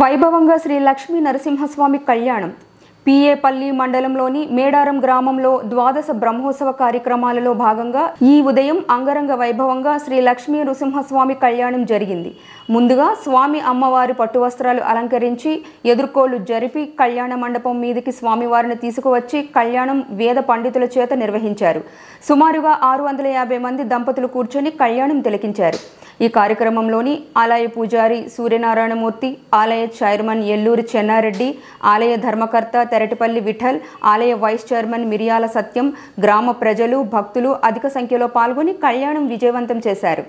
వైభవంగా శ్రీ లక్ష్మీ నరసింహస్వామి కళ్యాణం పిఏపల్లి మండలంలోని మేడారం గ్రామంలో ద్వాదశ బ్రహ్మోత్సవ కార్యక్రమాలలో భాగంగా ఈ ఉదయం అంగరంగ వైభవంగా శ్రీ లక్ష్మీ నరసింహస్వామి కళ్యాణం జరిగింది. ముందుగా స్వామి అమ్మవారి పట్టు వస్త్రాలు అలంకరించి ఎదుర్కోలు జరిపి కళ్యాణ మండపం మీదకి స్వామివారిని తీసుకువచ్చి కళ్యాణం వేద పండితుల చేత నిర్వహించారు. సుమారుగా 650 మంది దంపతులు కూర్చొని కళ్యాణం తిలకించారు. ఈ కార్యక్రమంలోని ఆలయ పూజారి సూర్యనారాయణమూర్తి, ఆలయ చైర్మన్ ఎల్లూరి చెన్నారెడ్డి, ఆలయ ధర్మకర్త తెరటిపల్లి విఠల్, ఆలయ వైస్ చైర్మన్ మిరియాల సత్యం, గ్రామ ప్రజలు, భక్తులు అధిక సంఖ్యలో పాల్గొని కళ్యాణం విజయవంతం చేశారు.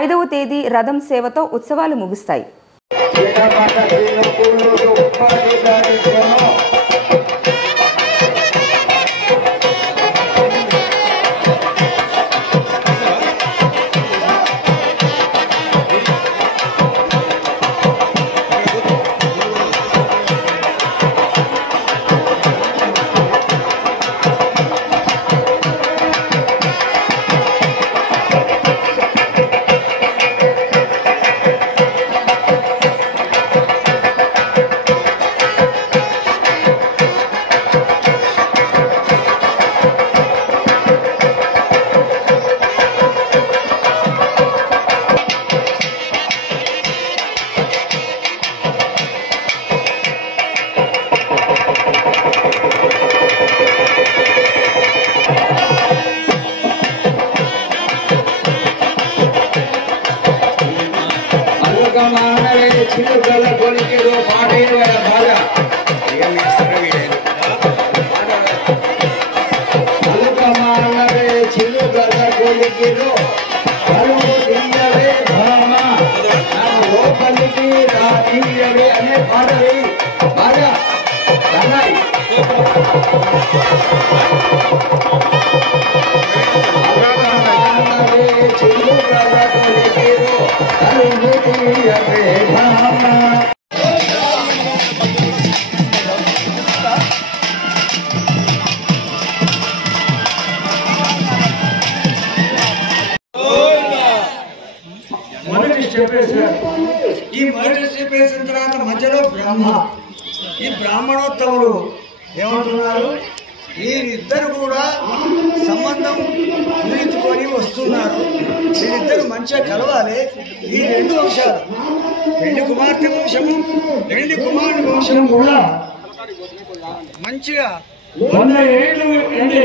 5వ తేదీ రథం సేవతో ఉత్సవాలు ముగుస్తాయి. ఈ మొదటి చెప్పేసిన తర్వాత మధ్యలో బ్రహ్మ, ఈ బ్రాహ్మణోత్తములు ఏమంటున్నారు? వీరిద్దరు కూడా సంబంధం కుదుర్చుకొని వస్తున్నారు. వీరిద్దరు మంచిగా కలవాలి. ఈ 2 వంశాలు, పెళ్లి కుమార్తె వంశము, పెళ్లి కుమారుడి వంశం కూడా మంచిగా 100 ఏళ్ళు